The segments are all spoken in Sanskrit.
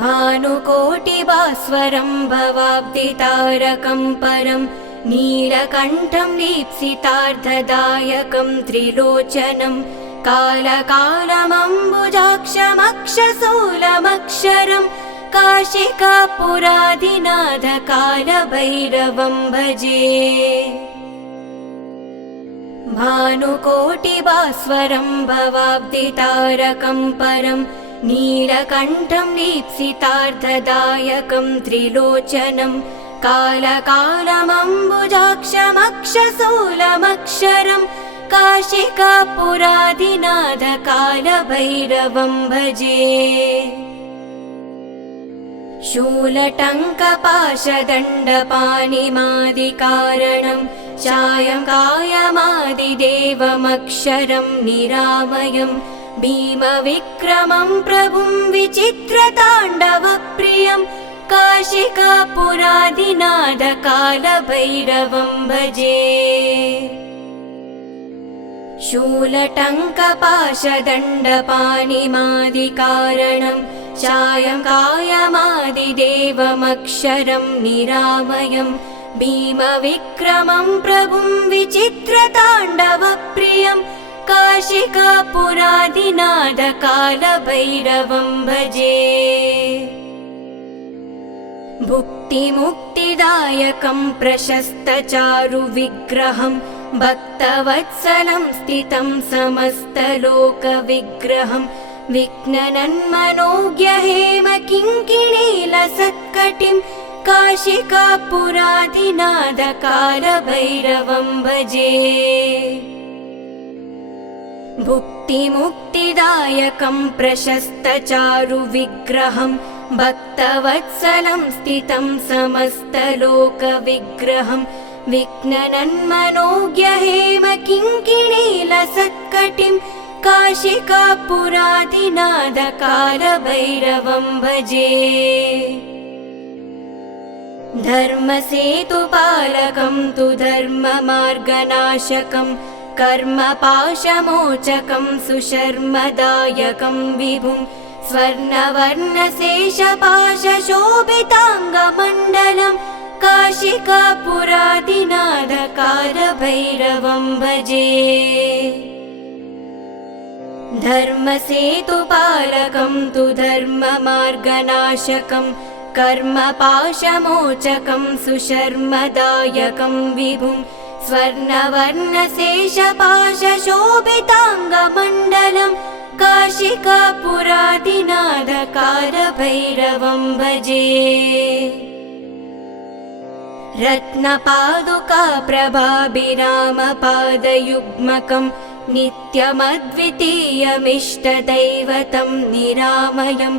भानुकोटिभास्वरं भवाब्धितारकं परं नीलकण्ठं दीप्सितार्धदायकं त्रिलोचनं कालकालमम्बुजाक्षमक्षशूलमक्षरं काशिकापुरादिनाथकालभैरवं भजे। भानुकोटिभास्वरं भवाब्धितारकं परं नीलकण्ठं दीप्सितार्धदायकं त्रिलोचनं कालकालमम्बुजाक्षमक्षशूलमक्षरं काशिकापुरादिनाथकालभैरवं भजे। शूलटङ्कपाशदण्डपाणिमादिकारणं शायङ्कायमादिदेवमक्षरं निरामयं भीमविक्रमं प्रभुं विचित्रताण्डवप्रियं काशिकापुरादिनाथकालभैरवं भजे। शूलटङ्कपाशदण्डपाणिमादिकारणं शायङ्कायमादिदेवमक्षरं निरामयं भीमविक्रमं प्रभुं विचित्रताण्डवप्रियं काशिकापुरादिनाथकालभैरवं भजे। भुक्तिमुक्तिदायकं प्रशस्तचारुविग्रहं भक्तवत्सलं स्थितं समस्तलोकविग्रहं विघ्ननन्मनोज्ञहेमकिङ्किणीलसत्कटिं काशिकापुरादिनाथकालभैरवं भजे। भुक्तिमुक्तिदायकं प्रशस्तचारुविग्रहं भक्तवत्सलं स्थितं समस्तलोकविग्रहं विघ्ननन्मनोज्ञहेमकिङ्किणीलसत्कटिं काशिकापुरादिनाथकालभैरवं भजे। धर्मसेतुपालकं तु धर्ममार्गनाशकं कर्मपाशमोचकं सुशर्मदायकं विभुं स्वर्णवर्णशेषपाशशोभिताङ्गमण्डलं काशिकापुरादिनाथकालभैरवं भजे। धर्मसेतुपालकं तु धर्ममार्गनाशकं कर्मपाशमोचकं सुशर्मदायकं विभुं स्वर्णवर्णशेषपाशशोभिताङ्गमण्डलं काशिकापुरादिनाथकालभैरवं भजे। रत्नपादुकाप्रभाभिरामपादयुग्मकं नित्यमद्वितीयमिष्टदैवतं निरामयं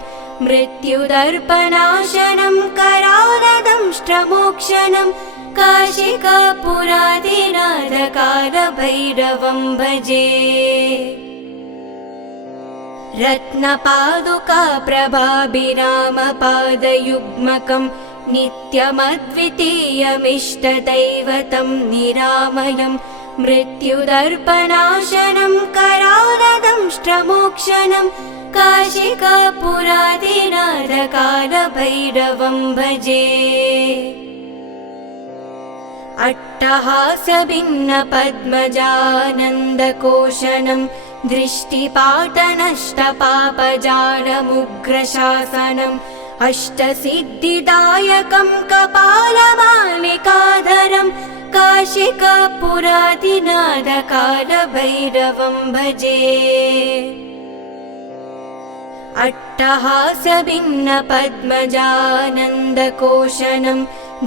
मृत्युदर्पनाशनं करालदंष्ट्रमोक्षणं काशिकापुरादिनाथकालभैरवं भजे। रत्नपादुकाप्रभाभिरामपादयुग्मकं नित्यमद्वितीयमिष्टदैवतं निरामयं मृत्युदर्पनाशनं करालदंष्ट्रमोक्षणं काशिकापुरादिनाथकालभैरवं भजे। अट्टहासभिन्नपद्मजानन्दकोशनं दृष्टिपाटनष्टपापजालमुग्रशासनम् अष्टसिद्धिदायकं कपालमालिकाधरं काशिकापुरादिनाथकालभैरवं भजे। अट्टहासभिन्नपद्मजानन्दकोशनं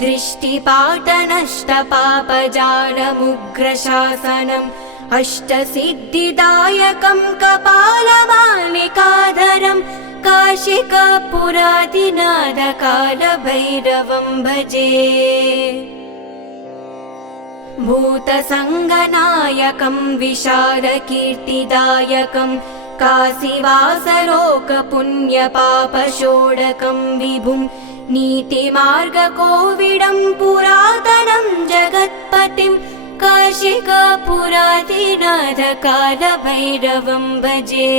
दृष्टिपाटनष्टपापजालमुग्रशासनम् अष्टसिद्धिदायकं कपालमालिकाधरं काशिकापुरादिनाथकालभैरवं भजे। भूतसङ्गनायकं विशालकीर्तिदायकं काशीवासलोकपुण्यपापषोडकं विभुं नीतिमार्गकोविडं पुरातनं जगत्पतिं काशिकापुरादिनाथकालभैरवं भजे।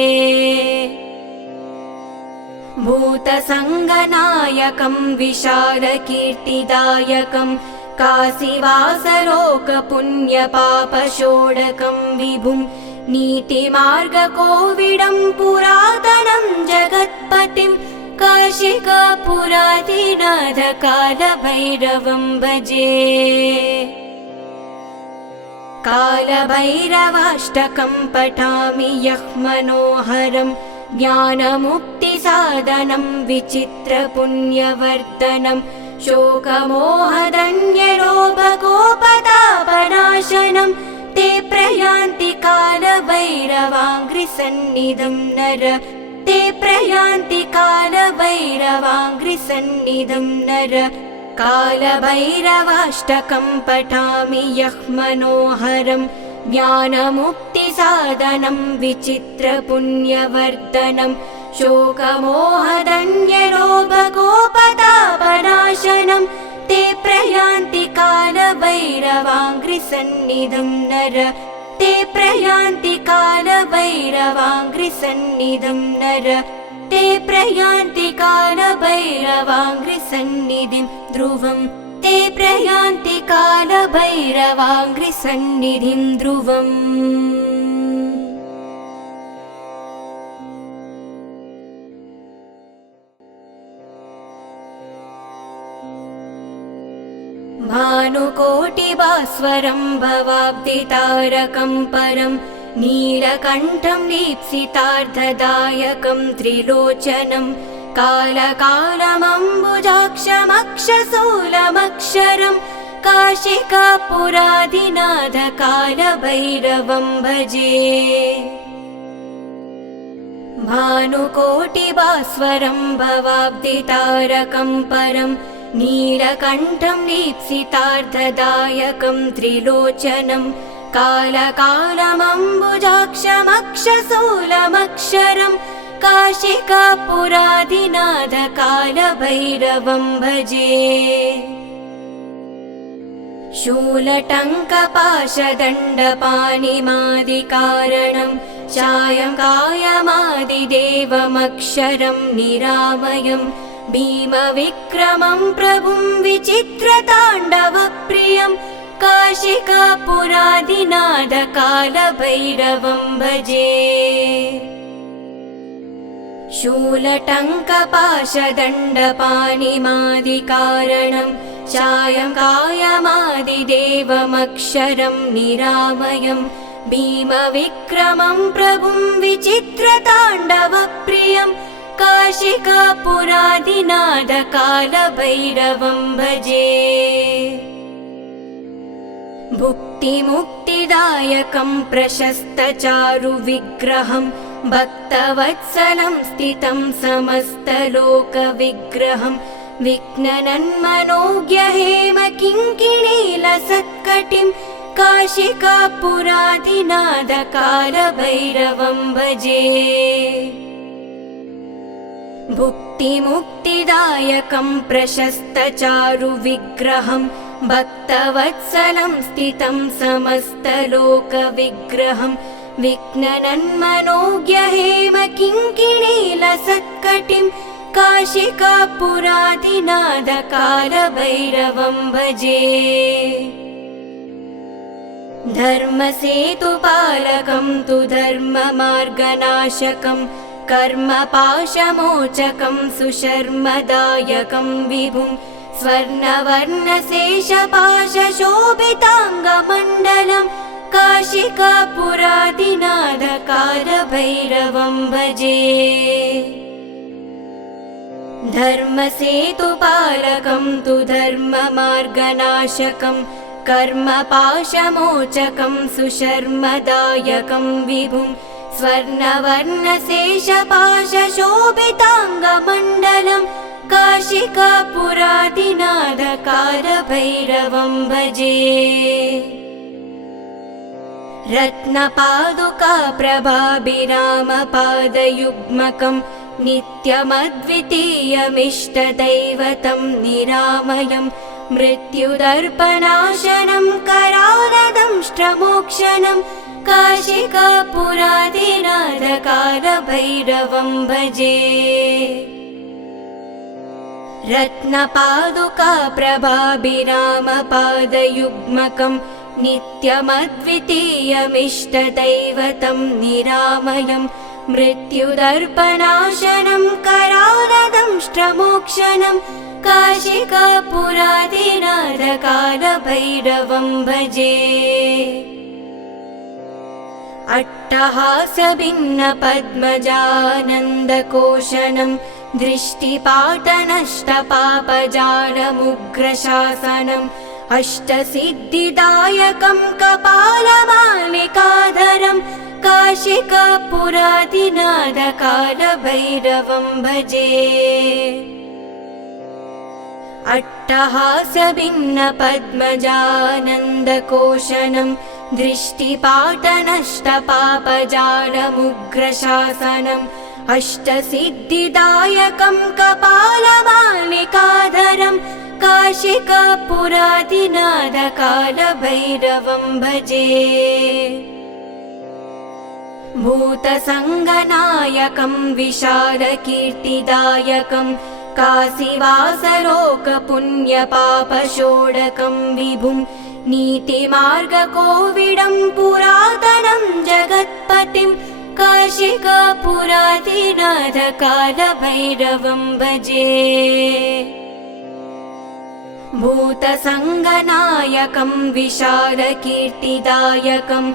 भूतसङ्गनायकं विशालकीर्तिदायकं काशीवासलोकपुण्यपापषोडकं विभुं नीतिमार्गकोविडं पुरातनं जगत्पतिं काशिकापुराधिनाथकालभैरवं भजे। कालभैरवाष्टकं पठामि यः मनोहरं ज्ञानमुक्तिसाधनं विचित्रपुण्यवर्धनं शोकमोहदन्यरोगोपतापनाशनं ते प्रयान्ति कालभैरवाङ्घ्रिसन्निधिं नर ते प्रयान्ति कालभैरवाङ्घ्रिसन्निधिं नर। कालभैरवाष्टकं पठामि यः मनोहरं ज्ञानमुक्तिसाधनं विचित्रपुण्यवर्धनं शोकमोहदन्यरोगोपतापनाशनं ते प्रयान्ति कालभैरवाङ्घ्रिसन्निधिं नर ते प्रयान्ति कालभैरवाङ्घ्रिसन्निधिं नर ते प्रयान्ति कालभैरवाङ्घ्रिसन्निधिं ध्रुवं ते प्रयान्ति कालभैरवाङ्घ्रिसन्निधिं ध्रुवम्। भानुकोटिभास्वरं भवाब्धितारकं परं नीलकण्ठं दीप्सितार्धदायकं त्रिलोचनं कालकालमम्बुजाक्षमक्षशूलमक्षरं काशिकापुराधिनाथकालभैरवं भजे। भानुकोटिभास्वरं भवाब्धितारकं परं नीलकण्ठं दीप्सितार्धदायकं त्रिलोचनं कालकालमम्बुजाक्षमक्षशूलमक्षरं काशिकापुराधिनाथकालभैरवं भजे। शूलटङ्कपाशदण्डपाणिमादिकारणं चायङ्कायमादिदेवमक्षरं निरामयं भीमविक्रमं प्रभुं विचित्रताण्डवप्रियं काशिकापुराधिनाथकालभैरवं भजे। शूलटङ्कपाशदण्डपाणिमादिकारणं चायङ्कायमादिदेवमक्षरं निरामयं भीमविक्रमं प्रभुं विचित्रताण्डवप्रियं काशिकापुराधिनाथकालभैरवं भजे। भुक्तिमुक्तिदायकं प्रशस्तचारुविग्रहं भक्तवत्सलं स्थितं समस्तलोकविग्रहं विघ्ननन्मनोज्ञहेमकिङ्किणीलसत्कटिं काशिकापुराधिनाथकालभैरवं भजे। भुक्तिमुक्तिदायकं प्रशस्तचारुविग्रहं भक्तवत्सलं स्थितं समस्तलोकविग्रहं विघ्ननन्मनोज्ञहेमकिङ्किणीलसत्कटिं काशिकापुराधिनाथकालभैरवं भजे। धर्मसेतुपालकं तु धर्ममार्गनाशकं कर्मपाशमोचकं सुशर्मदायकं विभुं स्वर्णवर्णशेषपाशशोभिताङ्गमण्डलं काशिकापुराधिनाथकालभैरवं भजे। धर्मसेतुपालकं तु धर्ममार्गनाशकं कर्मपाशमोचकं सुशर्मदायकं विभुं स्वर्णवर्णशेषपाशशोभिताङ्गमण्डलं काशिकापुराधिनाथकालभैरवं भजे। रत्नपादुकाप्रभाभिरामपादयुग्मकं नित्यमद्वितीयमिष्टदैवतं निरामयं मृत्युदर्पनाशनं करालदंष्ट्रमोक्षणं काशिकापुराधिनाथकालभैरवं भजे। रत्नपादुका प्रभाभिरामपादयुग्मकं नित्यमद्वितीयमिष्टदैवतं निरामयं मृत्युदर्पणाशनं करालदंष्ट्रमोक्षणं काशिकापुरादिनाथकालभैरवं भजे। अट्टहासभिन्नपद्मजानन्दकोशनं दृष्टिपाटनष्टपापजालमुग्रशासनम् अष्टसिद्धिदायकं कपालमालिकाधरं काशिकापुरादिनाथकालभैरवं भजे। अट्टहासभिन्नपद्मजानन्दकोशनं दृष्टिपाटनष्टपापजालमुग्रशासनम् अष्टसिद्धिदायकं कपालमालिकाधरं काशिकापुरादिनाथकालभैरवं भजे। भूतसङ्गनायकं विशालकीर्तिदायकं काशीवासलोकपुण्यपापषोडकं विभुं नीतिमार्गकोविडं पुरातनं जगत्पतिं काशिकापुरादिनाथकालभैरवं भजे। भूतसङ्गनायकं विशालकीर्तिदायकं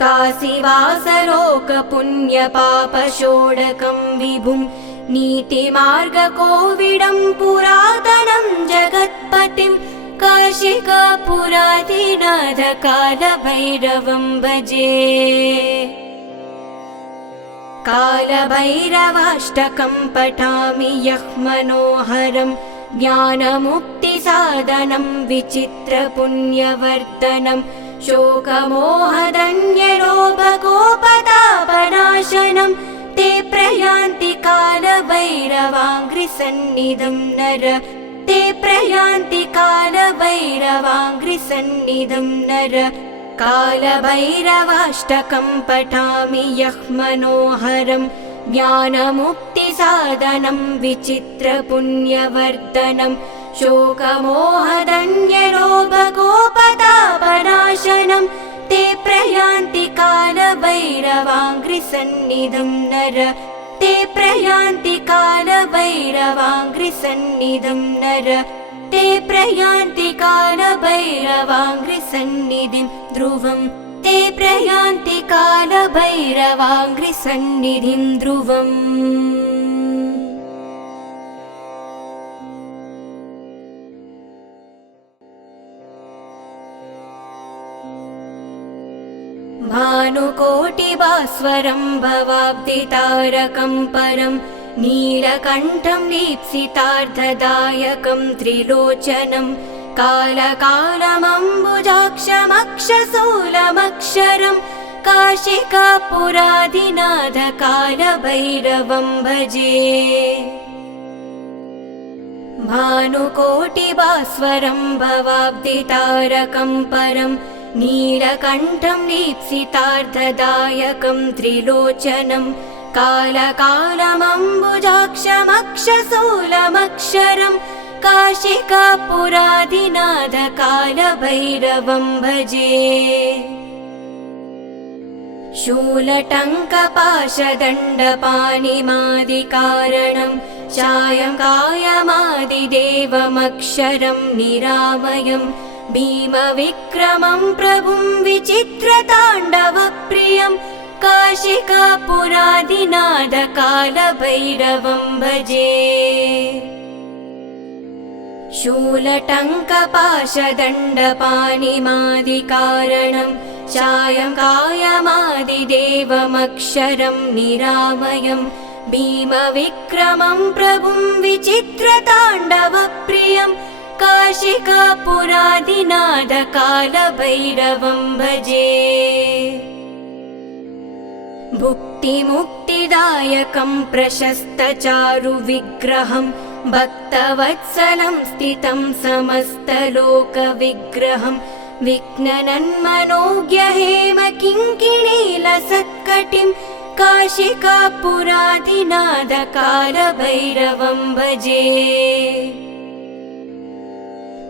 काशीवासलोकपुण्यपापषोडकं विभुं नीतिमार्गकोविडं पुरातनं जगत्पतिं काशिकापुरादिनाथकालभैरवं भजे। कालभैरवाष्टकं पठामि यः मनोहरं ज्ञानमुक्तिसाधनं विचित्रपुण्यवर्धनं शोकमोहदन्यरोगगोपतापनाशनं ते प्रयान्ति कालभैरवाङ्घ्रिसन्निधं नर ते प्रयान्ति कालभैरवाङ्घ्रिसन्निधं नर। कालभैरवाष्टकं पठामि यः मनोहरं ज्ञानमुक्तिसाधनं विचित्रपुण्यवर्धनं शोकमोहदन्यरोगगोपतापनाशनं ते प्रयान्ति कालभैरवाङ्घ्रिसन्निधं नर ते प्रयान्ति कालभैरवाङ्घ्रिसन्निधं नर ते प्रयान्ति कालभैरवाङ्घ्रिसन्निधिं ध्रुवं ते प्रयान्ति कालभैरवाङ्घ्रिसन्निधिं ध्रुवम्। भानुकोटिभास्वरं भवाब्धितारकं परं नीलकण्ठं दीप्सितार्धदायकं त्रिलोचनं कालकालमम्बुजाक्षमक्षशूलमक्षरं काशिकापुरादिनाथकालभैरवं भजे। भानुकोटिभास्वरं भवाब्धितारकं परं नीलकण्ठं दीप्सितार्धदायकं त्रिलोचनं कालकालमम्बुजाक्षमक्षशूलमक्षरं काशिकापुरादिनाथकालभैरवं भजे। शूलटङ्कपाशदण्डपाणिमादिकारणं सायङ्कायमादिदेवमक्षरं निरामयं भीमविक्रमं प्रभुं विचित्रताण्डवप्रियं काशिकापुरादिनाथकालभैरवं भजे। शूलटङ्कपाशदण्डपाणिमादिकारणं सायङ्कायमादिदेवमक्षरं निरामयं भीमविक्रमं प्रभुं विचित्रताण्डवप्रियं काशिकापुरादिनाथकालभैरवं भजे। भुक्तिमुक्तिदायकं प्रशस्तचारुविग्रहं भक्तवत्सलं स्थितं समस्तलोकविग्रहं विघ्ननन्मनोज्ञहेमकिङ्किणीलसत्कटिं काशिकापुरादिनाथकालभैरवं भजे।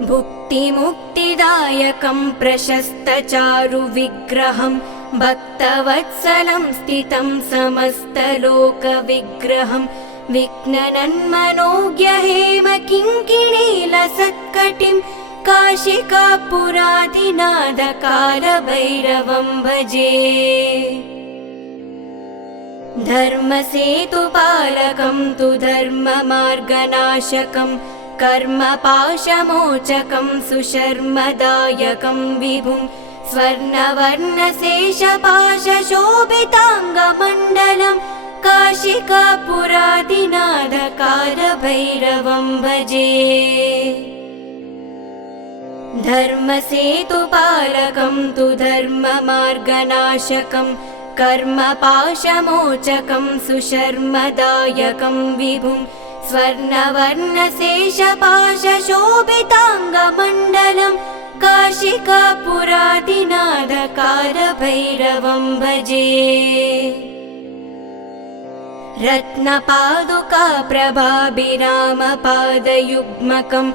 भुक्तिमुक्तिदायकं प्रशस्तचारुविग्रहं भक्तवत्सलं स्थितं समस्तलोकविग्रहं विघ्ननन्मनोज्ञहेमकिङ्किणीलसत्कटिं काशिकापुरादिनाथकालभैरवं भजे। धर्मसेतुपालकं तु धर्ममार्गनाशकं कर्मपाशमोचकं सुशर्मदायकं विभुं स्वर्णवर्णशेषपाशशोभिताङ्गमण्डलं काशिकापुरादिनाथकालभैरवं भजे। धर्मसेतुपालकं तु धर्ममार्गनाशकं कर्मपाशमोचकं सुशर्मदायकं विभुं स्वर्णवर्णशेषपाशशोभिताङ्गमण्डलं काशिकापुरादिनाथकालभैरवं भजे। रत्नपादुकाप्रभाभिरामपादयुग्मकं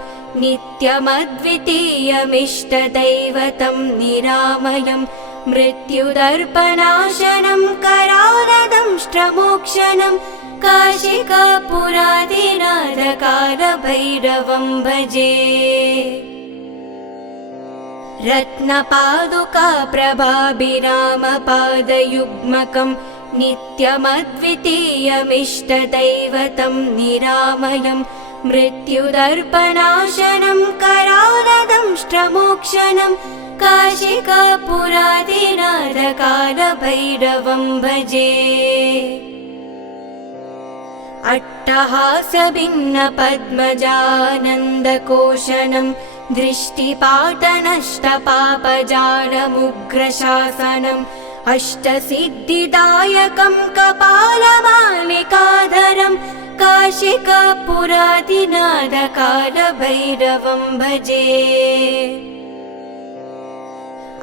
नित्यमद्वितीयमिष्टदैवतं निरामयं मृत्युदर्पणाशनं करालदंष्ट्रमोक्षणं काशिकापुरादिनाथकालभैरवं भजे। रत्नपादुकाप्रभाभिरामपादयुग्मकं नित्यमद्वितीयमिष्टदैवतं निरामयं मृत्युदर्पणाशनं करालदंष्ट्रमोक्षणं काशिकापुरादिनाथकालभैरवं भजे। अट्टहासभिन्नपद्मजानन्दकोशनं दृष्टिपाटनष्टपापजालमुग्रशासनम् अष्टसिद्धिदायकं कपालमालिकाधरं काशिकापुरादिनाथकालभैरवं भजे।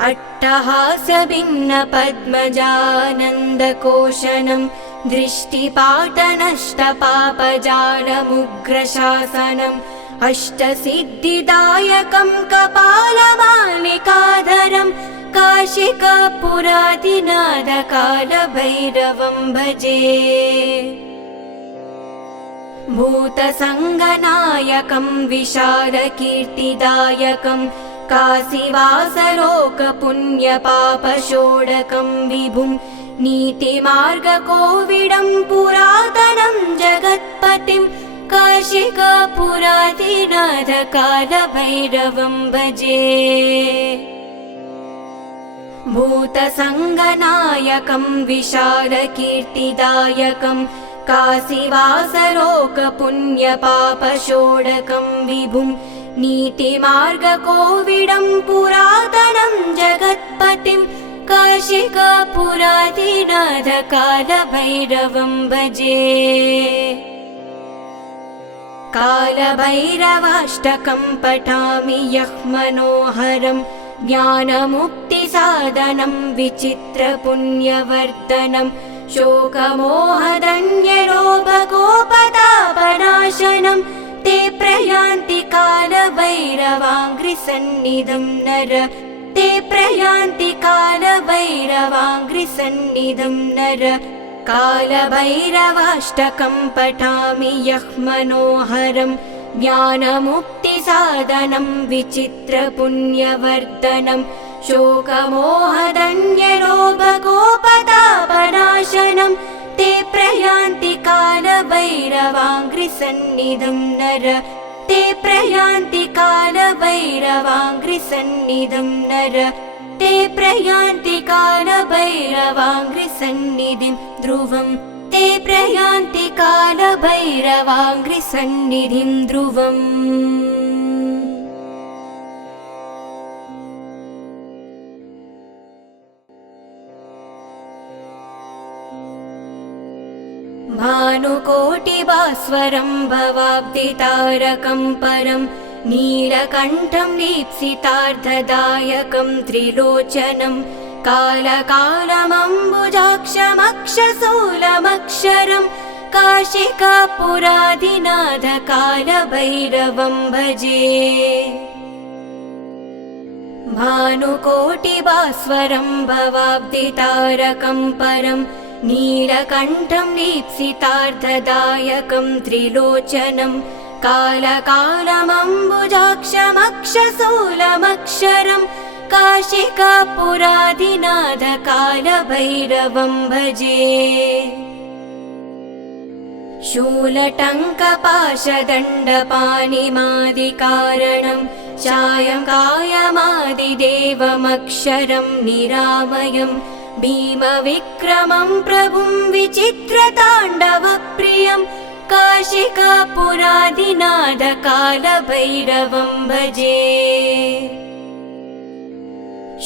अट्टहासभिन्नपद्मजानन्दकोशनं दृष्टिपाटनष्टपापजालमुग्रशासनम् अष्टसिद्धिदायकं कपालमालिकाधरं काशिकापुरादिनाथकालभैरवं भजे। भूतसङ्गनायकं विशालकीर्तिदायकं काशीवासलोकपुण्यपापशोडकं विभुं नीतिमार्गकोविडं पुरातनं जगत्पतिं काशिकापुरादिनाथकालभैरवं भजे। भूतसङ्गनायकं विशालकीर्तिदायकं काशीवासलोकपुण्यपापशोडकं विभुं नीतिमार्गकोविडं पुरातनं जगत्पतिं काशिकापुरादिनाथकालभैरवं भजे। कालभैरवाष्टकं पठामि यः मनोहरं ज्ञानमुक्तिसाधनं विचित्रपुण्यवर्धनं शोकमोहदन्यरोगगोपतापनाशनं ते प्रयान्ति कालभैरवाङ्घ्रिसन्निधं नर ते प्रयान्ति कालभैरवाङ्घ्रिसन्निधं नर। कालभैरवाष्टकं पठामि यः मनोहरं ज्ञानमुक्तिसाधनं विचित्रपुण्यवर्धनं शोकमोहदन्यरोगगोपतापनाशनं ते प्रयान्ति कालभैरवाङ्घ्रिसन्निधं नर ते प्रयान्ति कालभैरवाङ्घ्रिसन्निधं नर ते प्रयान्ति कालभैरवाङ्घ्रिसन्निधिं ध्रुवं ते प्रयान्ति कालभैरवाङ्घ्रिसन्निधिं ध्रुवम्। भानुकोटिभास्वरं भवाब्धितारकं परं नीलकण्ठं दीप्सितार्धदायकं त्रिलोचनं कालकालमम्बुजाक्षमक्षशूलमक्षरं काशिकापुरादिनाथकालभैरवं भजे। भानुकोटिभास्वरं भवाब्धितारकं परं नीलकण्ठं दीप्सितार्धदायकं त्रिलोचनं कालकालमम्बुजाक्षमक्षशूलमक्षरं काशिकापुरादिनाथकालभैरवं भजे। शूलटङ्कपाशदण्डपाणिमादिकारणं चायं कायमादिदेवमक्षरं निरामयं भीमविक्रमं प्रभुं विचित्रताण्डवप्रियं काशिकापुरादिनाथकालभैरवं भजे।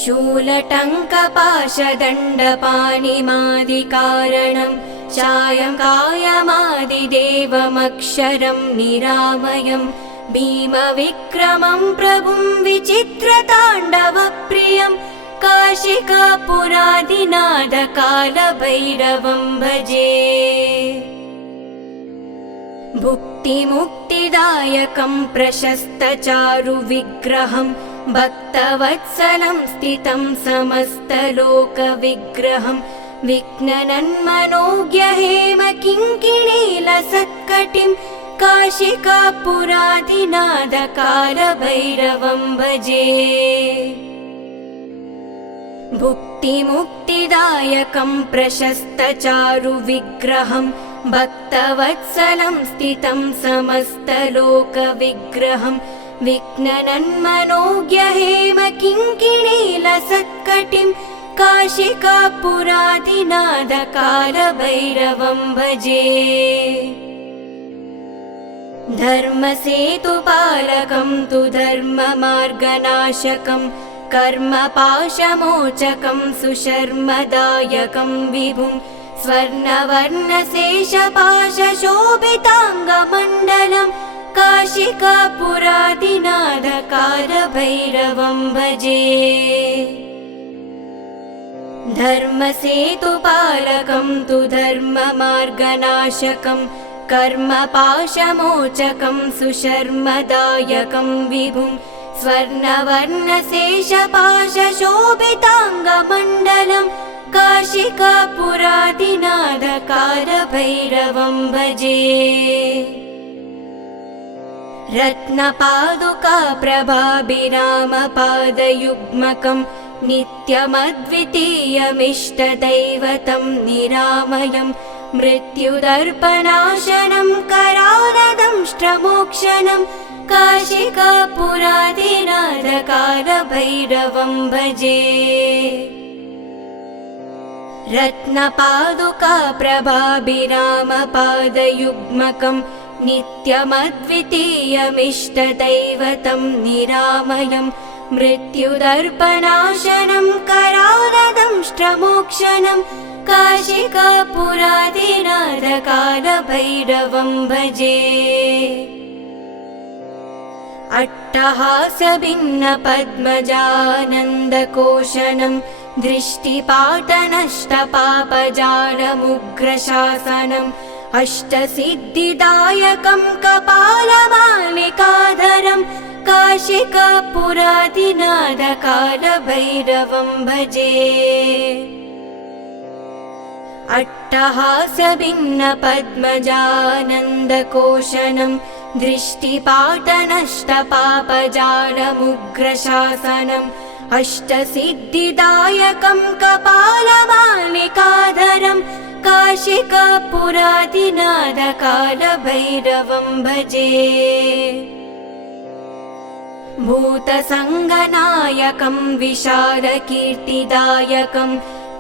शूलटङ्कपाशदण्डपाणिमादिकारणं चायं कायमादिदेवमक्षरं निरामयं भीमविक्रमं प्रभुं विचित्रताण्डवप्रियं काशिकापुरादिनाथकालभैरवं भजे। भुक्तिमुक्तिदायकं प्रशस्तचारुविग्रहं भक्तवत्सलं स्थितं समस्तलोकविग्रहं विघ्ननन्मनोज्ञहेमकिङ्किणीलसत्कटिं काशिकापुरादिनाथकालभैरवं भजे। भुक्तिमुक्तिदायकं प्रशस्तचारुविग्रहं भक्तवत्सलं स्थितं समस्तलोकविग्रहं विघ्ननन्मनोज्ञहेमकिङ्किणीलसत्कटिं काशिकापुरादिनाथकालभैरवं भजे। धर्मसेतुपालकं तु धर्ममार्गनाशकं कर्मपाशमोचकं सुशर्मदायकं विभुं स्वर्णवर्णशेषपाशशोभिताङ्गमण्डलं काशिकापुरादिनाथकालभैरवं भजे। धर्मसेतुपालकं तु धर्ममार्गनाशकं कर्मपाशमोचकं सुशर्मदायकं विभुं स्वर्णवर्णशेषपाशशोभिताङ्गमण्डलं काशिकापुरादिनाथकालभैरवं भजे। रत्नपादुकाप्रभाभिरामपादयुग्मकं नित्यमद्वितीयमिष्टदैवतं निरामयं मृत्युदर्पनाशनं करालदंष्ट्रमोक्षणं काशिकापुरादिनाथकालभैरवं भजे। रत्नपादुकाप्रभाभिरामपादयुग्मकं नित्यमद्वितीयमिष्टदैवतं निरामयं मृत्युदर्पनाशनं करालदंष्ट्रमोक्षणं काशिकापुरादिनाथकालभैरवं भजे। अट्टहासभिन्नपद्मजानन्दकोशनं दृष्टिपाटनष्टपापजालमुग्रशासनम् अष्टसिद्धिदायकं कपालमालिकाधरं काशिकापुरादिनाथकालभैरवं भजे। अट्टहासभिन्नपद्मजानन्दकोशनं दृष्टिपाटनष्टपापजालमुग्रशासनम् अष्टसिद्धिदायकं कपालमालिकाधरं काशिकापुरादिनाथकालभैरवं भजे। भूतसङ्गनायकं विशालकीर्तिदायकं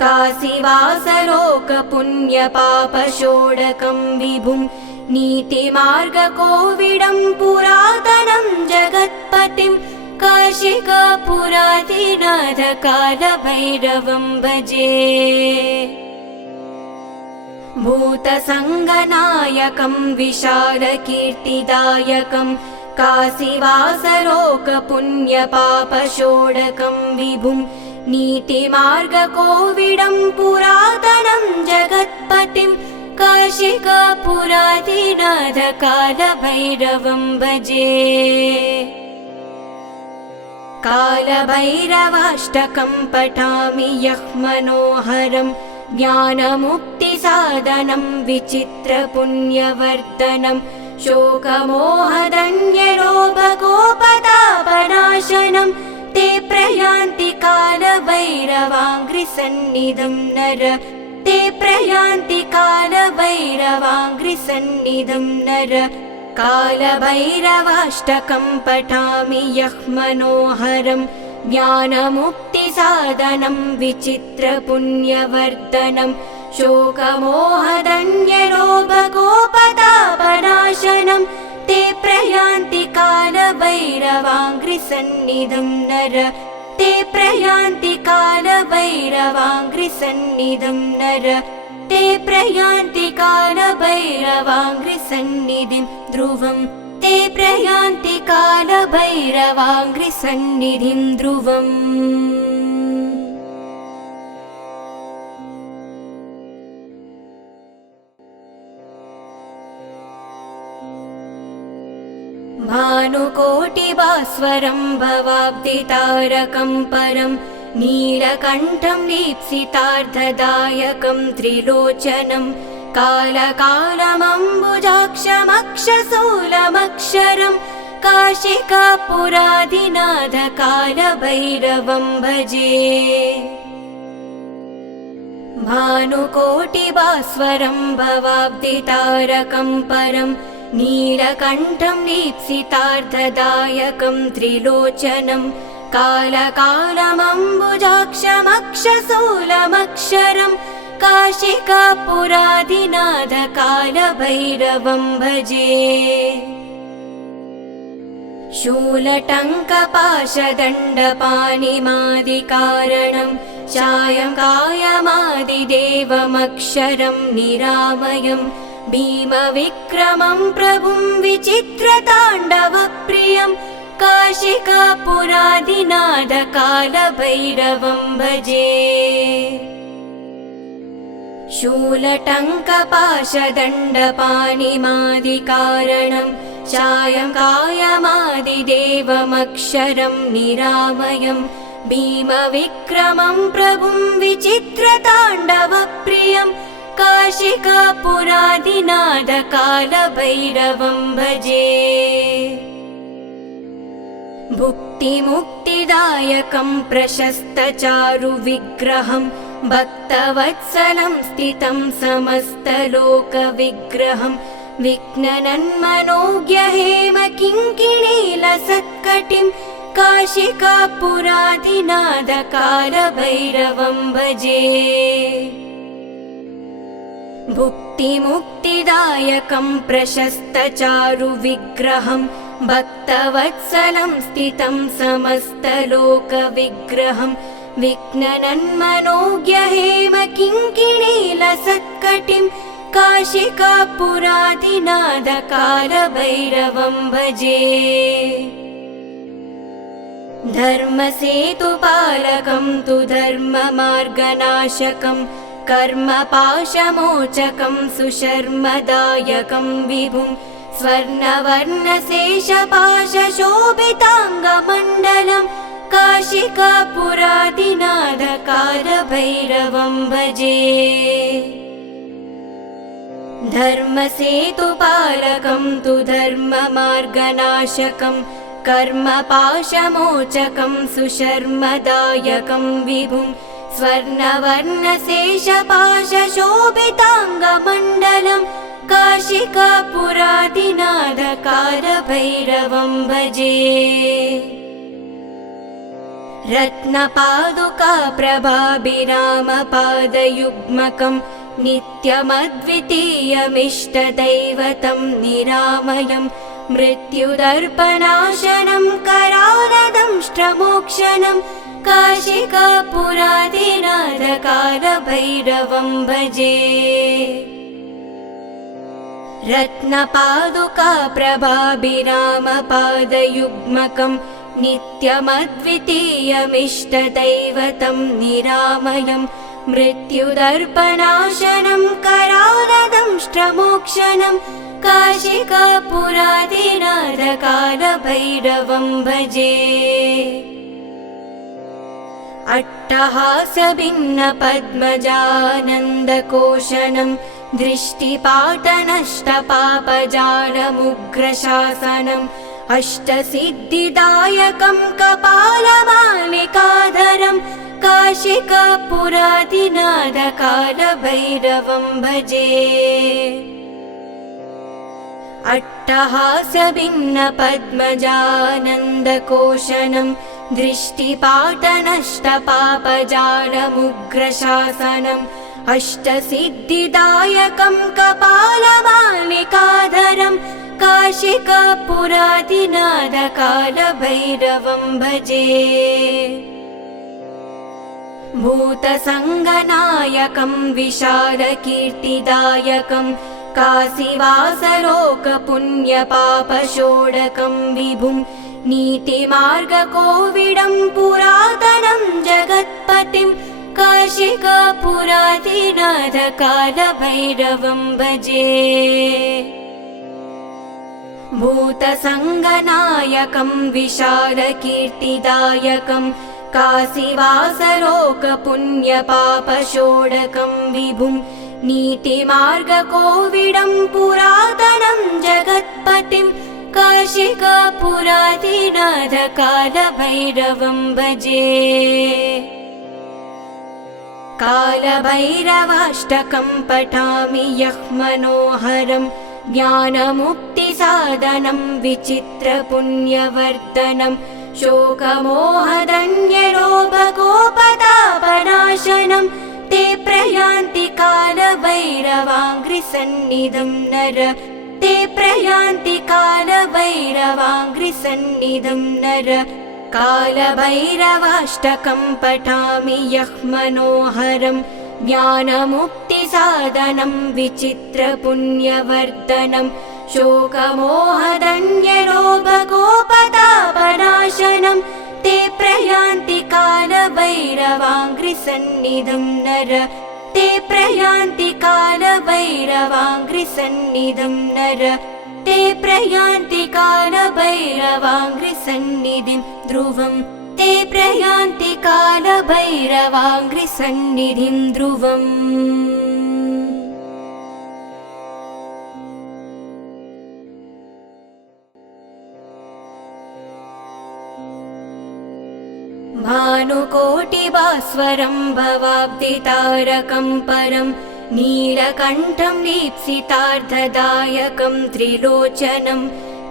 काशीवासलोकपुण्यपापषोडकं विभुं नीतिमार्गकोविडं पुरातनं जगत्पतिं काशिकापुरादिनाथकालभैरवं भजे। भूतसङ्गनायकं विशालकीर्तिदायकं काशीवासलोकपुण्यपापषोडकं विभुं नीतिमार्गकोविडं पुरातनं जगत्पतिं काशिकापुरादिनाथकालभैरवं भजे। कालभैरवाष्टकं पठामि यः मनोहरं ज्ञानमुक्तिसाधनं विचित्रपुण्यवर्धनं शोकमोहदन्यरोगोपतापनाशनं ते प्रयान्ति कालभैरवाङ्घ्रिसन्निधिं नर ते प्रयान्ति कालभैरवाङ्घ्रिसन्निधिं नर कालभैरवाष्टकं पठामि यः मनोहरं ज्ञानमुक्तिसाधनं विचित्रपुण्यवर्धनं शोकमोहदन्यरोगोपतापनाशनं ते प्रयान्ति कालभैरवाङ्घ्रिसन्निधिं नर ते प्रयान्ति कालभैरवाङ्घ्रिसन्निधिं नर ते प्रयान्ति कालभैरवाङ्घ्रिसन्निधिं ध्रुवं ते प्रयान्ति कालभैरवाङ्घ्रिसन्निधिं ध्रुवम्। भानुकोटिभास्वरं भवाब्धितारकं परं नीलकण्ठं दीप्सितार्धदायकं त्रिलोचनं कालकालमम्बुजाक्षमक्षशूलमक्षरं काशिकापुराधिनाथ कालभैरवं भजे। भानुकोटिभास्वरं भवाब्धितारकं परं नीलकण्ठं दीप्सितार्धदायकं त्रिलोचनं कालकालमम्बुजाक्षमक्षशूलमक्षरं काशिकापुराधिनाथ कालभैरवं भजे। शूलटङ्कपाशदण्डपाणिमादिकारणं सायङ्कायमादिदेवमक्षरं निरामयं भीमविक्रमं प्रभुं विचित्रताण्डवप्रियं काशिकापुराधिनाथ कालभैरवं भजे। शूलटङ्कपाशदण्डपाणिमादिकारणं सायङ्कायमादिदेवमक्षरं निरामयं भीमविक्रमं प्रभुं विचित्रताण्डवप्रियं काशिकापुराधिनाथ कालभैरवं भजे। भुक्तिमुक्तिदायकं प्रशस्तचारुविग्रहं भक्तवत्सलं स्थितं समस्तलोकविग्रहं विघ्ननन्मनोज्ञहेमकिङ्किणीलसत्कटिं काशिकापुराधिनाथ कालभैरवं भजे। भुक्तिमुक्तिदायकं प्रशस्तचारुविग्रहं भक्तवत्सलं स्थितं समस्तलोकविग्रहं विघ्ननन्मनोज्ञहेमकिङ्किणीलसत्कटिं काशिकापुराधिनाथ कालभैरवं भजे। धर्मसेतुपालकं तु धर्ममार्गनाशकं कर्मपाशमोचकं सुशर्मदायकं विभुं स्वर्णवर्णशेषपाशशोभिताङ्गमण्डलं काशिकापुराधिनाथ कालभैरवं भजे। धर्मसेतुपालकं तु धर्ममार्गनाशकं कर्मपाशमोचकं सुशर्मदायकं विभुं स्वर्णवर्णशेषपाशशोभिताङ्गमण्डलं काशिकापुराधिनाथ कालभैरवं भजे। रत्नपादुकाप्रभाभिरामपादयुग्मकं नित्यमद्वितीयमिष्टदैवतं निरामयं मृत्युदर्पणाशनं करालदंष्ट्रमोक्षणं काशिकापुराधिनाथ कालभैरवं भजे। रत्नपादुकाप्रभाभिरामपादयुग्मकं नित्यमद्वितीयमिष्टदैवतं निरामयं मृत्युदर्पणाशनं करालदंष्ट्रमोक्षणं काशिकापुराधिनाथ कालभैरवं भजे। अट्टहासभिन्नपद्मजानन्दकोशनं दृष्टिपाटनष्टपापजालमुग्रशासनम् अष्टसिद्धिदायकं कपालमालिकाधरं काशिकापुरादिनाथकालभैरवं भजे। अट्टहासभिन्नपद्मजानन्दकोशनं दृष्टिपाटनष्टपापजालमुग्रशासनम् अष्टसिद्धिदायकं कपालमालिकाधरं काशिकापुरादिनाथकालभैरवं भजे। भूतसङ्गनायकं विशालकीर्तिदायकं काशीवासलोकपुण्यपापषोडकं विभुं नीतिमार्गकोविडं पुरातनं जगत्पतिं काशिकापुरादिनाथकालभैरवं भजे। भूतसङ्गनायकं विशालकीर्तिदायकं काशीवासलोकपुण्यपापषोडकं विभुं नीतिमार्गकोविडं पुरातनं जगत्पतिं काशिकापुरादिनाथकालभैरवं भजे। कालभैरवाष्टकं पठामि यः मनोहरं ज्ञानमुक्तिसाधनं विचित्रपुण्यवर्धनं शोकमोहदन्यरोगगोपतापनाशनं ते प्रयान्ति कालभैरवाङ्घ्रिसन्निधं नर ते प्रयान्ति कालभैरवाङ्घ्रिसन्निधं नर। कालभैरवाष्टकं पठामि यः मनोहरं ज्ञानमुक्तिसाधनं विचित्रपुण्यवर्धनं शोकमोहदन्यरोगगोपतापनाशनं ते प्रयान्ति कालभैरवाङ्घ्रिसन्निधं नर ते प्रयान्ति कालभैरवाङ्घ्रिसन्निधं नर ते प्रयान्ति कालभैरवाङ्घ्रिसन्निधिं ध्रुवं ते प्रयान्ति कालभैरवाङ्घ्रिसन्निधिं ध्रुवम्। भानुकोटिभास्वरं भवाब्धितारकं परं नीलकण्ठं दीप्सितार्धदायकं त्रिलोचनं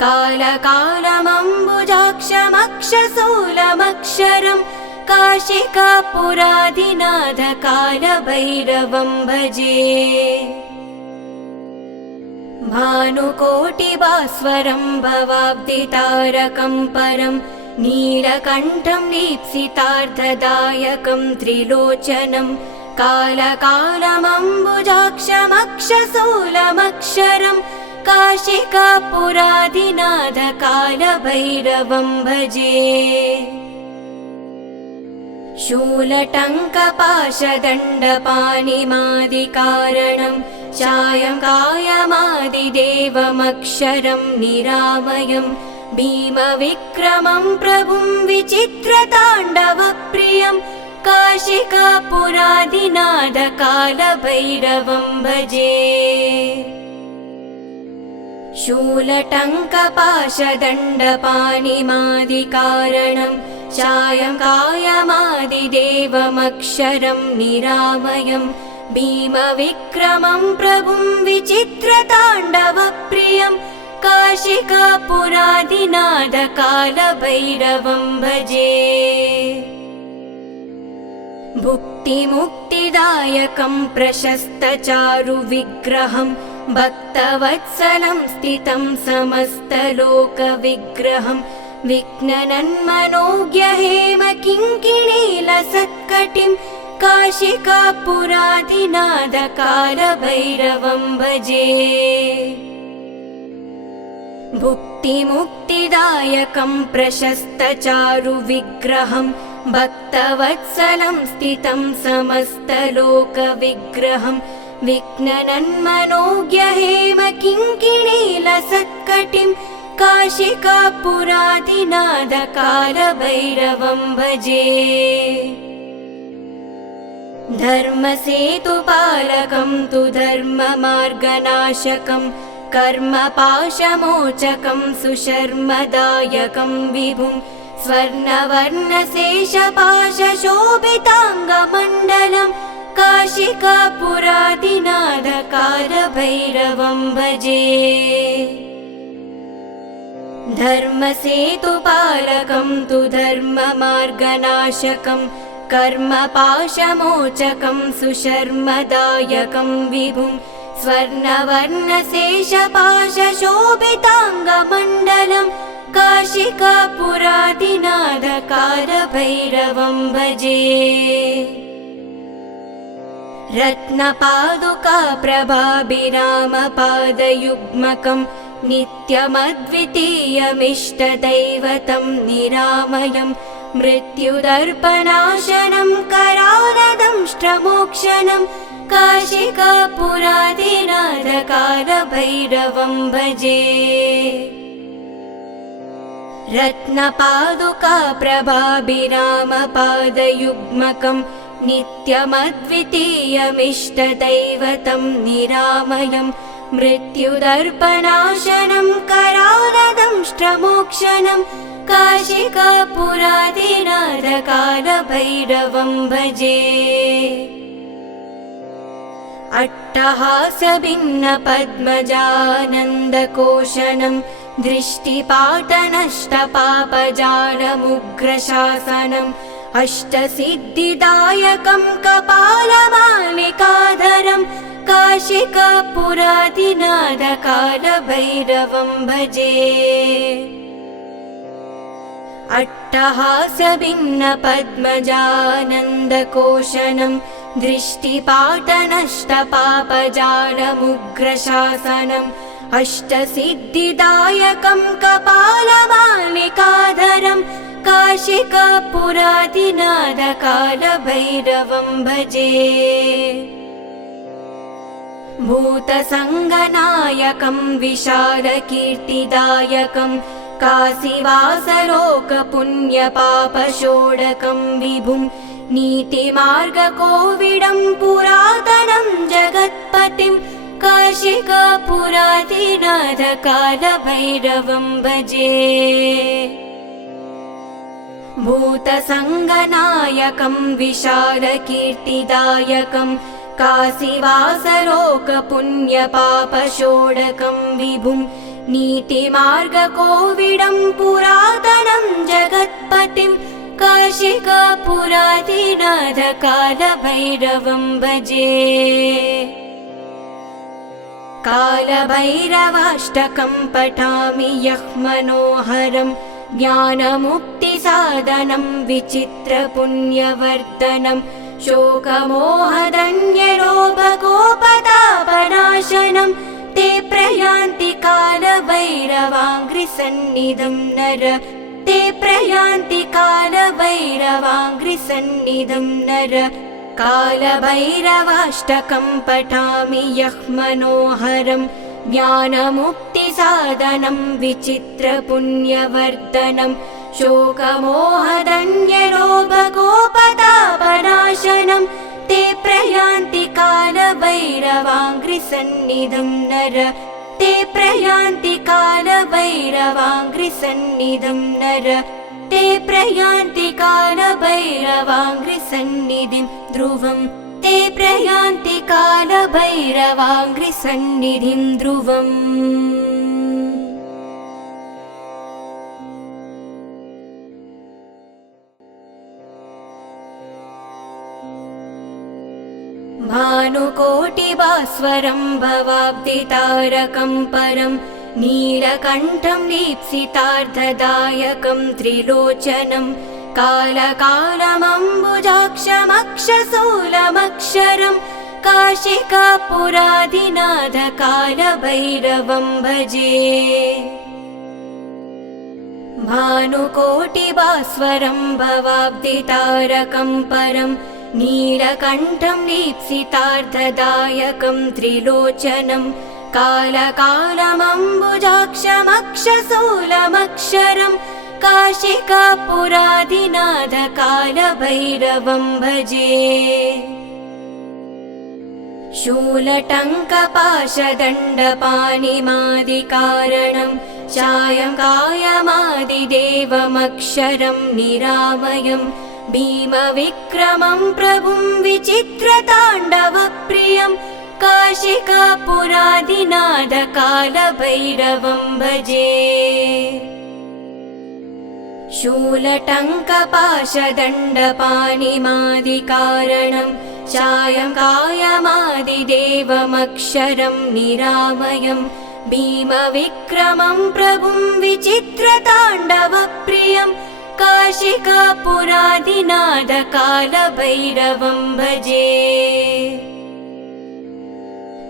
कालकालमम्बुजाक्षमक्षशूलमक्षरं काशिकापुरादिनाथकालभैरवं भजे। भानुकोटिभास्वरं भवाब्धितारकं परं नीलकण्ठं दीप्सितार्धदायकं त्रिलोचनं कालकालमम्बुजाक्षमक्षशूलमक्षरं काशिकापुरादिनाथकालभैरवं भजे। शूलटङ्कपाशदण्डपाणिमादिकारणं सायङ्कायमादिदेवमक्षरं निरामयं भीमविक्रमं प्रभुं विचित्रताण्डवप्रियं काशिकापुरादिनाथकालभैरवं भजे। शूलटङ्कपाशदण्डपाणिमादिकारणं सायङ्कायमादिदेवमक्षरं निरामयं भीमविक्रमं प्रभुं विचित्रताण्डवप्रियं काशिकापुरादिनाथकालभैरवं भजे। भुक्तिमुक्तिदायकं प्रशस्तचारुविग्रहं भक्तवत्सलं स्थितं समस्तलोकविग्रहं विघ्ननन्मनोज्ञहेमकिङ्किणीलसत्कटिं काशिकापुरादिनाथकालभैरवं भजे। भुक्तिमुक्तिदायकं प्रशस्तचारुविग्रहं भक्तवत्सलं स्थितं समस्तलोकविग्रहं विघ्ननन्मनोज्ञहेमकिङ्किणीलसत्कटिं काशिकापुरादिनाथकालभैरवं भजे। धर्मसेतुपालकं तु धर्ममार्गनाशकं कर्मपाशमोचकं सुशर्मदायकं विभुं स्वर्णवर्णशेषपाशशोभिताङ्गमण्डलं काशिकापुरादिनाथकालभैरवं भजे। धर्मसेतुपालकं तु धर्ममार्गनाशकं कर्मपाशमोचकं सुशर्मदायकं विभुं स्वर्णवर्णशेषपाशशोभिताङ्गमण्डलं काशिकापुरादिनाथकालभैरवं भजे। रत्नपादुकाप्रभाभिरामपादयुग्मकं नित्यमद्वितीयमिष्टदैवतं निरामयं मृत्युदर्पणाशनं करालदंष्ट्रमोक्षणं काशिकापुरादिनाथकालभैरवं भजे। रत्नपादुकाप्रभाभिरामपादयुग्मकं नित्यमद्वितीयमिष्टदैवतं निरामयं मृत्युदर्पणाशनं करालदंष्ट्रमोक्षणं काशिकापुरादिनाथकालभैरवं भजे। अट्टहासभिन्नपद्मजानन्दकोशनं दृष्टिपाटनष्टपापजालमुग्रशासनम् अष्टसिद्धिदायकं कपालमालिकाधरं काशिकापुरादिनाथकालभैरवं भजे। अट्टहासभिन्नपद्मजानन्दकोशनं दृष्टिपाटनष्टपापजालमुग्रशासनम् अष्टसिद्धिदायकं कपालमालिकाधरं काशिकापुरादिनाथकालभैरवं भजे। भूतसङ्गनायकं विशालकीर्तिदायकं काशीवासलोकपुण्यपापषोडकं विभुं नीतिमार्गकोविडं पुरातनं जगत्पतिं काशिकापुरादिनाथकालभैरवं भजे। भूतसङ्गनायकं विशालकीर्तिदायकं काशीवासलोकपुण्यपापषोडकं विभुं नीतिमार्गकोविडं पुरातनं जगत्पतिं काशिकापुरादिनाथकालभैरवं भजे। कालभैरवाष्टकं पठामि यः मनोहरं ज्ञानमुक्तिसाधनं विचित्रपुण्यवर्धनं शोकमोहदन्यरोगोपतापनाशनं ते प्रयान्ति कालभैरवाङ्घ्रिसन्निधं नर ते प्रयान्ति कालभैरवाङ्घ्रिसन्निधं नर। कालभैरवाष्टकं पठामि यः मनोहरं ज्ञानमुक्तिसाधनं विचित्रपुण्यवर्धनं शोकमोहदन्यरोगोपतापनाशनं ते प्रयान्ति कालभैरवाङ्घ्रिसन्निधं नर ते प्रयान्ति कालभैरवाङ्घ्रिसन्निधं नर ते प्रयान्ति कालभैरवाङ्घ्रिसन्निधिं ध्रुवं ते प्रयान्ति कालभैरवाङ्घ्रिसन्निधिं ध्रुवम्। भानुकोटिभास्वरं भवाब्धितारकं परं नीलकण्ठं दीप्सितार्धदायकं त्रिलोचनं कालकालमम्बुजाक्षमक्षशूलमक्षरं काशिकापुरादिनाथकालभैरवं भजे। भानुकोटिभास्वरं भवाब्धितारकं परं नीलकण्ठं दीप्सितार्धदायकं त्रिलोचनं कालकालमम्बुजाक्षमक्षशूलमक्षरं काशिकापुरादिनाथकालभैरवं भजे। शूलटङ्कपाशदण्डपाणिमादिकारणं चायं कायमादिदेवमक्षरं निरामयं भीमविक्रमं प्रभुं विचित्रताण्डवप्रियं काशिकापुरादिनाथकालभैरवं भजे। शूलटङ्कपाशदण्डपाणिमादिकारणं चायं कायमादिदेवमक्षरं निरामयं भीमविक्रमं प्रभुं विचित्रताण्डवप्रियं काशिकापुरादिनाथकालभैरवं भजे।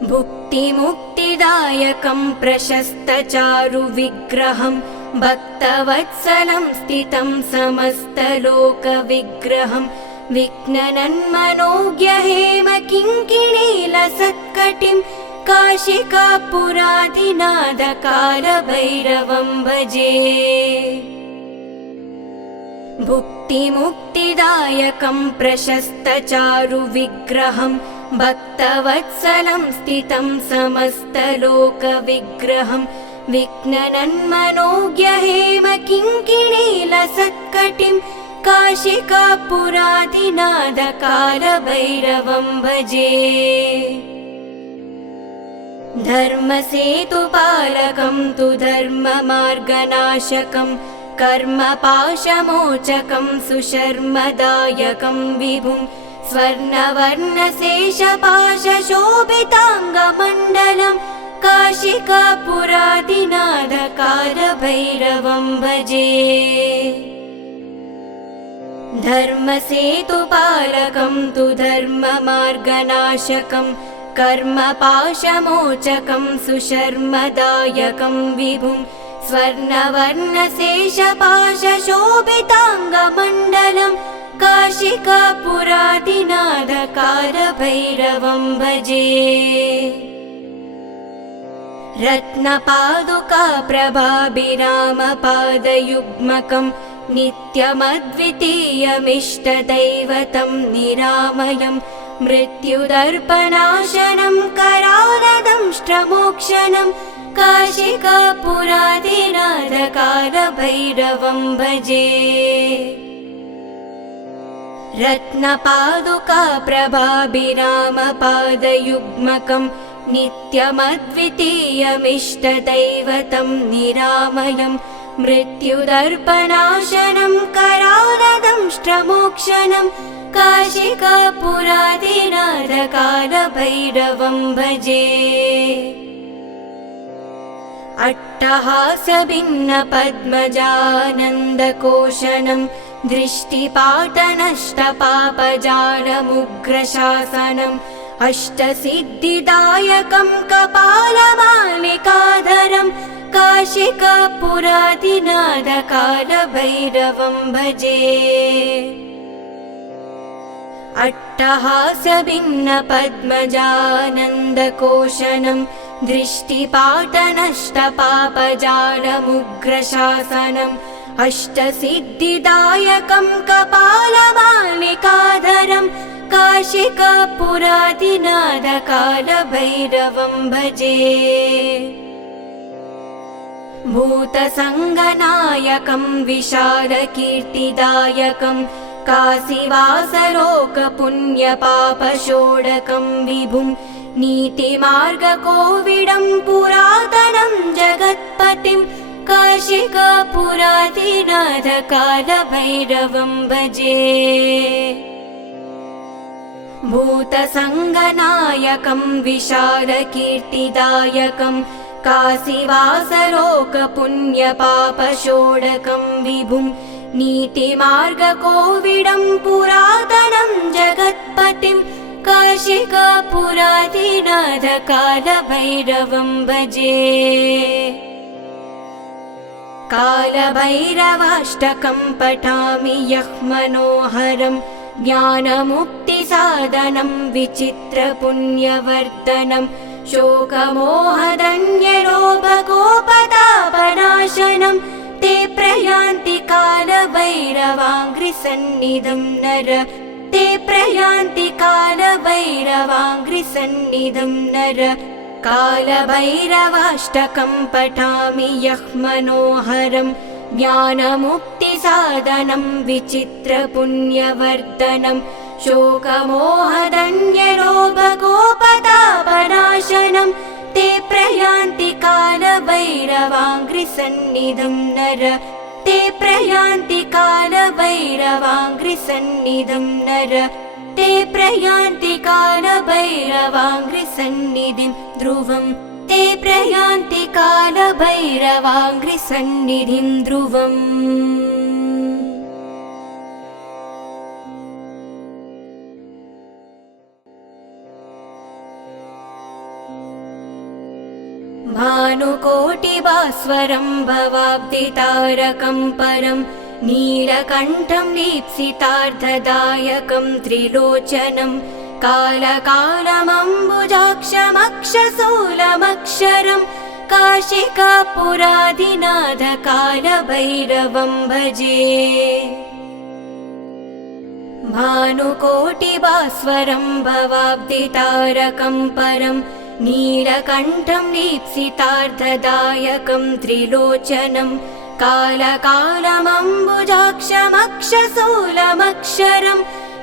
भुक्तिमुक्तिदायकं प्रशस्तचारुविग्रहं भक्तवत्सलं स्थितं समस्तलोकविग्रहं विघ्ननन्मनोज्ञहेमकिङ्किणीलसत्कटिं काशिकापुरादिनाथकालभैरवं भजे। भुक्तिमुक्तिदायकं प्रशस्तचारुविग्रहं भक्तवत्सलं स्थितं समस्तलोकविग्रहं विघ्ननन्मनोज्ञहेमकिङ्किणीलसत्कटिं काशिकापुरादिनाथकालभैरवं भजे। धर्मसेतुपालकं तु धर्ममार्गनाशकं कर्मपाशमोचकं सुशर्मदायकं विभुं स्वर्णवर्णशेषपाशशोभिताङ्गमण्डलं काशिकापुरादिनाथकालभैरवं भजे। धर्मसेतुपालकं तु धर्ममार्गनाशकं कर्मपाशमोचकं सुशर्मदायकं विभुं स्वर्णवर्णशेषपाशशोभिताङ्गमण्डलं काशिकापुरादिनाथकालभैरवं भजे। रत्नपादुकाप्रभाभिरामपादयुग्मकं नित्यमद्वितीयमिष्टदैवतं निरामयं मृत्युदर्पणाशनं करालदंष्ट्रमोक्षणं काशिकापुरादिनाथकालभैरवं भजे। रत्नपादुकाप्रभाभिरामपादयुग्मकं नित्यमद्वितीयमिष्टदैवतं निरामयं मृत्युदर्पणाशनं करालदंष्ट्रमोक्षणं काशिकापुरादिनाथकालभैरवं भजे। अट्टहासभिन्नपद्मजानन्दकोशनं दृष्टिपाटनष्टपापजालमुग्रशासनम् अष्टसिद्धिदायकं कपालमालिकाधरं काशिकापुरादिनाथकालभैरवं भजे। अट्टहासभिन्नपद्मजानन्दकोशनं दृष्टिपाटनष्टपापजालमुग्रशासनम् अष्टसिद्धिदायकं कपालमालिकाधरं काशिकापुरादिनाथकालभैरवं भजे। भूतसङ्गनायकं विशालकीर्तिदायकं काशीवासलोकपुण्यपापशोडकं विभुं नीतिमार्गकोविडं पुरातनं जगत्पतिं काशिकापुरादिनाथकालभैरवं भजे। भूतसङ्गनायकं विशालकीर्तिदायकं काशीवासलोकपुण्यपापशोडकं विभुं नीतिमार्गकोविडं पुरातनं जगत्पतिं काशिकापुरादिनाथकालभैरवं भजे। कालभैरवाष्टकं पठामि यः मनोहरं ज्ञानमुक्तिसाधनं विचित्रपुण्यवर्धनं शोकमोहदन्यरोगगोपतापनाशनं ते प्रयान्ति कालभैरवाङ्घ्रिसन्निधं नर ते प्रयान्ति कालभैरवाङ्घ्रिसन्निधिं नर कालभैरवाष्टकं पठामि यः मनोहरं ज्ञानमुक्तिसाधनं विचित्रपुण्यवर्धनं शोकमोहदन्यरोगगोपतापनाशनं ते प्रयान्ति कालभैरवाङ्घ्रिसन्निधिं नर ते प्रयान्ति कालभैरवाङ्घ्रिसन्निधिं नर ते प्रयान्ति कालभैरवाङ्घ्रिसन्निधिं ध्रुवं ते प्रयान्ति कालभैरवाङ्घ्रिसन्निधिं ध्रुवम् भानुकोटिभास्वरं भवाब्धितारकं परं नीलकण्ठं दीप्सितार्धदायकं त्रिलोचनं कालकालमम्बुजाक्षमक्षशूलमक्षरं काशिकापुरादिनाथ कालभैरवं भजे भानुकोटिभास्वरं भवाब्धितारकं परं नीलकण्ठं दीप्सितार्धदायकं त्रिलोचनं कालकालमम्बुजाक्षमक्षशूलमक्षरं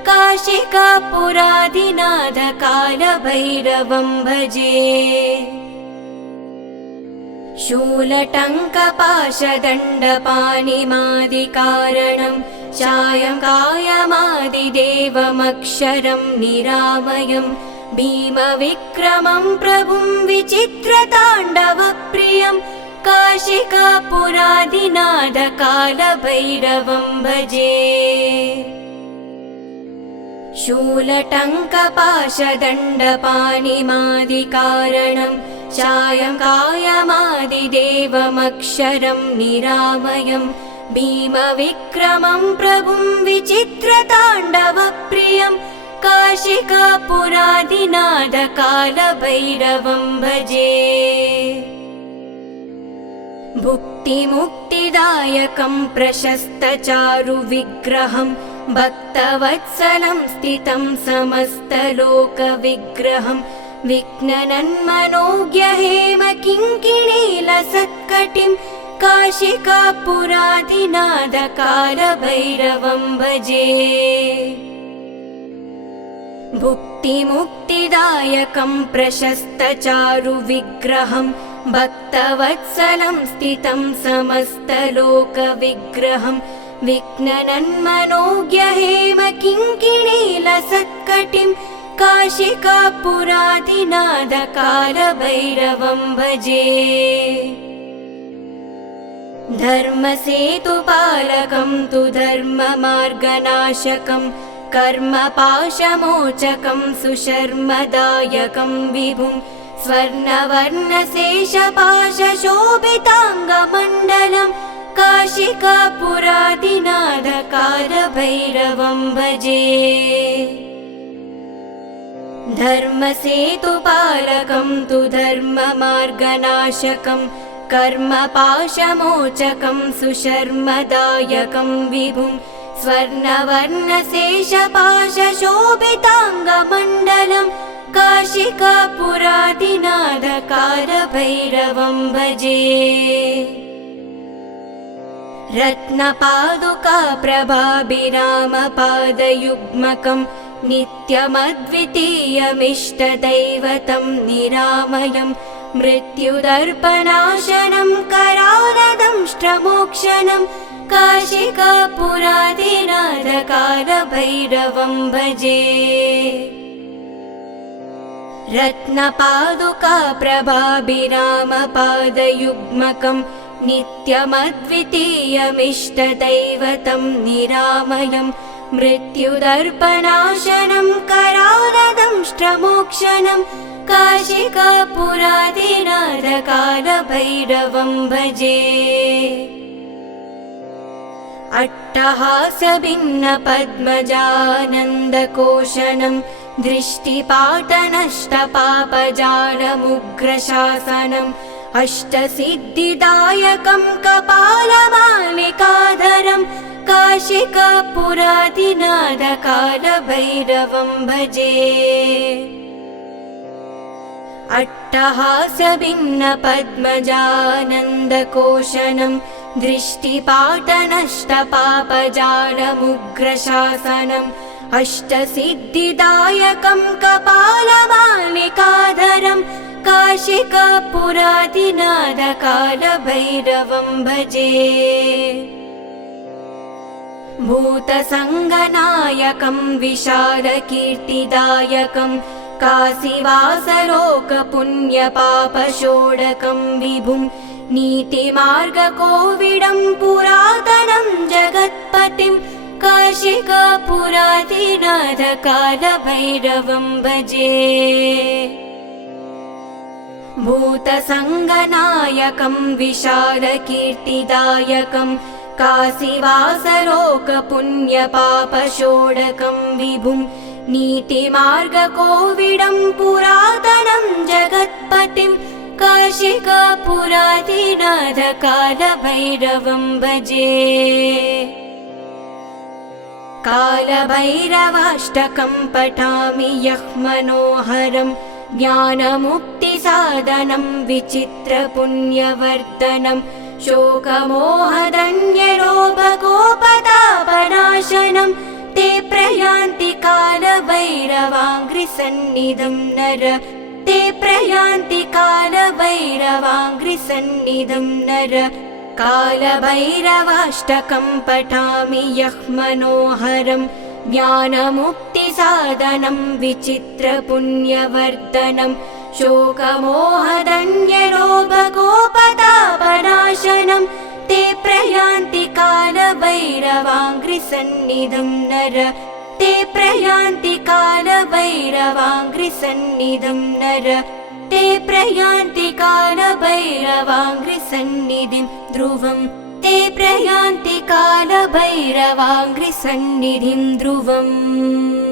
काशिकापुरादिनाथ कालभैरवं भजे शूलटङ्कपाशदण्डपाणिमादिकारणं सायङ्कायमादिदेवमक्षरं निरामयं भीमविक्रमं प्रभुं विचित्रताण्डवप्रियं काशिकापुरादिनाथ कालभैरवं भजे शूलटङ्कपाशदण्डपाणिमादिकारणं सायङ्कायमादिदेवमक्षरं निरामयं भीमविक्रमं प्रभुं विचित्रताण्डवप्रियं काशिकापुरादिनाथ कालभैरवं भजे भुक्तिमुक्तिदायकं प्रशस्तचारुविग्रहं भक्तवत्सलं स्थितं समस्तलोकविग्रहं विघ्ननन्मनोज्ञहेमकिङ्किणीलसत्कटिं काशिकापुरादिनाथ कालभैरवं भजे भुक्तिमुक्तिदायकं प्रशस्तचारुविग्रहं भक्तवत्सलं स्थितं समस्तलोकविग्रहं विघ्ननन्मनोज्ञहेमकिङ्किणीलसत्कटिं काशिकापुरादिनाथ कालभैरवं भजे धर्मसेतुपालकं तु धर्ममार्गनाशकं कर्मपाशमोचकं सुशर्मदायकं विभुं स्वर्णवर्णशेषपाशशोभिताङ्गमण्डलं काशिकापुरादिनाथ कालभैरवं भजे धर्मसेतुपालकं तु धर्ममार्गनाशकं कर्मपाशमोचकं सुशर्मदायकं विभुं स्वर्णवर्णशेषपाशशोभिताङ्गमण्डलं काशिकापुरादिनाथ कालभैरवं भजे रत्नपादुकाप्रभाभिरामपादयुग्मकं नित्यमद्वितीयमिष्टदैवतं निरामयं मृत्युदर्पनाशनं करालदंष्ट्रमोक्षणं काशिकापुरादिनाथ कालभैरवं भजे रत्नपादुकाप्रभाभिरामपादयुग्मकं नित्यमद्वितीयमिष्टदैवतं निरामयं मृत्युदर्पनाशनं करालदंष्ट्रमोक्षणं काशिकापुरादिनाथ कालभैरवं भजे अट्टहासभिन्नपद्मजानन्दकोशनं दृष्टिपाटनष्टपापजालमुग्रशासनम् अष्टसिद्धिदायकं कपालमालिकाधरं काशिकापुरादिनाथकालभैरवं भजे। अट्टहासभिन्नपद्मजानन्दकोशनं दृष्टिपाटनष्टपापजालमुग्रशासनम् अष्टसिद्धिदायकं कपालमालिकाधरं काशिकापुरादिनाथकालभैरवं भजे। भूतसङ्गनायकं विशालकीर्तिदायकं काशीवासलोकपुण्यपापषोडकं विभुं नीतिमार्गकोविडं पुरातनं जगत्पतिं काशिकापुरादिनाथकालभैरवं भजे। भूतसङ्गनायकं विशालकीर्तिदायकं काशीवासलोकपुण्यपापषोडकं विभुं नीतिमार्गकोविडं पुरातनं जगत्पतिं काशिकापुरादिनाथकालभैरवं भजे। कालभैरवाष्टकं पठामि यः मनोहरं ज्ञानमुक्तिसाधनं विचित्रपुण्यवर्धनं शोकमोहदन्यरोगोपतापनाशनं ते प्रयान्ति कालभैरवाङ्घ्रिसन्निधं नर ते प्रयान्ति कालभैरवाङ्घ्रिसन्निधं नर। कालभैरवाष्टकं पठामि यः मनोहरं ज्ञानमुक्तिसाधनं विचित्रपुण्यवर्धनं शोकमोहदन्यरोगोपतापनाशनं ते प्रयान्ति कालभैरवाङ्घ्रिसन्निधं नर ते प्रयान्ति कालभैरवाङ्घ्रिसन्निधं नर ते प्रयान्ति कालभैरवाङ्घ्रिसन्निधिं ध्रुवं ते प्रयान्ति कालभैरवाङ्घ्रिसन्निधिं ध्रुवम्।